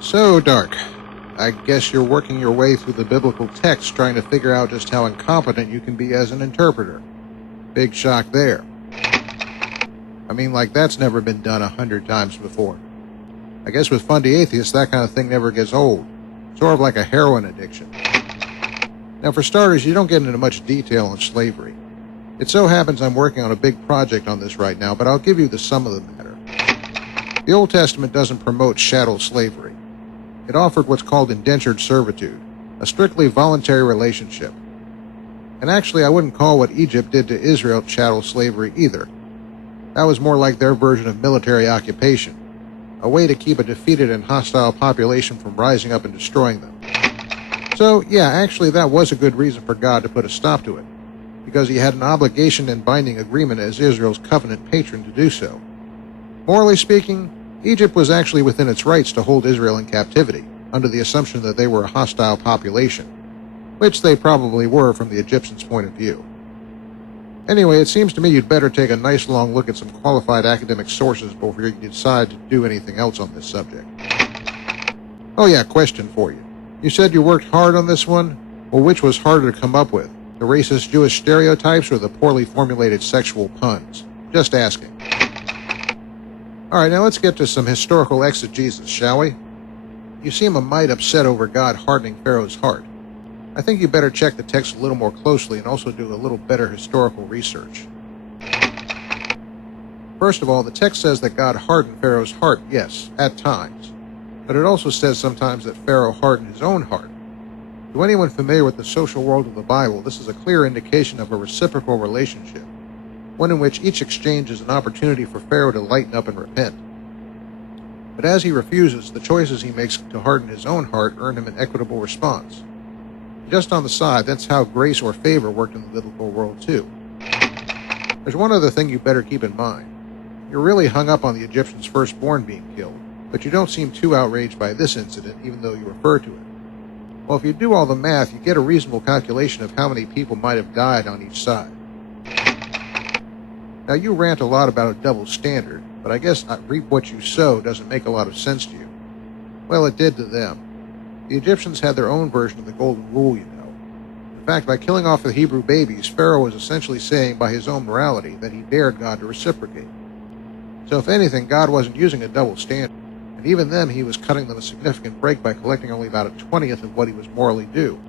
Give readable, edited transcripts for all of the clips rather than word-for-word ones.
So, Dark, I guess you're working your way through the biblical text trying to figure out just how incompetent you can be as an interpreter. Big shock there. I mean, like that's never been done 100 times before. I guess with Fundy Atheists, that kind of thing never gets old. Sort of like a heroin addiction. Now, for starters, you don't get into much detail on slavery. It so happens I'm working on a big project on this right now, but I'll give you the sum of the matter. The Old Testament doesn't promote chattel slavery. It offered what's called indentured servitude, a strictly voluntary relationship. And actually, I wouldn't call what Egypt did to Israel chattel slavery either. That was more like their version of military occupation, a way to keep a defeated and hostile population from rising up and destroying them. So, yeah, actually that was a good reason for God to put a stop to it, because he had an obligation and binding agreement as Israel's covenant patron to do so. Morally speaking, Egypt was actually within its rights to hold Israel in captivity, under the assumption that they were a hostile population, which they probably were from the Egyptians' point of view. Anyway, it seems to me you'd better take a nice long look at some qualified academic sources before you decide to do anything else on this subject. Oh yeah, question for you. You said you worked hard on this one? Well, which was harder to come up with? The racist Jewish stereotypes or the poorly formulated sexual puns? Just asking. Alright, now let's get to some historical exegesis, shall we? You seem a mite upset over God hardening Pharaoh's heart. I think you better check the text a little more closely and also do a little better historical research. First of all, the text says that God hardened Pharaoh's heart, yes, at times. But it also says sometimes that Pharaoh hardened his own heart. To anyone familiar with the social world of the Bible, this is a clear indication of a reciprocal relationship, one in which each exchange is an opportunity for Pharaoh to lighten up and repent. But as he refuses, the choices he makes to harden his own heart earn him an equitable response. Just on the side, that's how grace or favor worked in the biblical world too. There's one other thing you better keep in mind. You're really hung up on the Egyptians' firstborn being killed, but you don't seem too outraged by this incident, even though you refer to it. Well, if you do all the math, you get a reasonable calculation of how many people might have died on each side. Now, you rant a lot about a double standard, but I guess reap what you sow doesn't make a lot of sense to you. Well, it did to them. The Egyptians had their own version of the Golden Rule, you know. In fact, by killing off the Hebrew babies, Pharaoh was essentially saying by his own morality that he dared God to reciprocate. So if anything, God wasn't using a double standard, and even then he was cutting them a significant break by collecting only about a 20th of what he was morally due.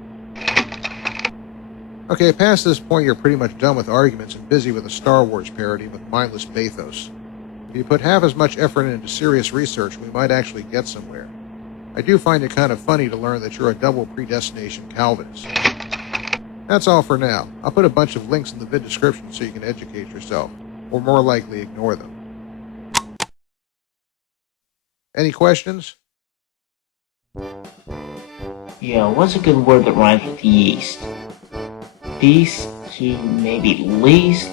Okay, past this point you're pretty much done with arguments and busy with a Star Wars parody with mindless bathos. If you put half as much effort into serious research, we might actually get somewhere. I do find it kind of funny to learn that you're a double predestination Calvinist. That's all for now. I'll put a bunch of links in the vid description so you can educate yourself, or more likely ignore them. Any questions? Yeah, what's a good word that rhymes with yeast? Feast to maybe least?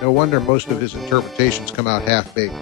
No wonder most of his interpretations come out half-baked.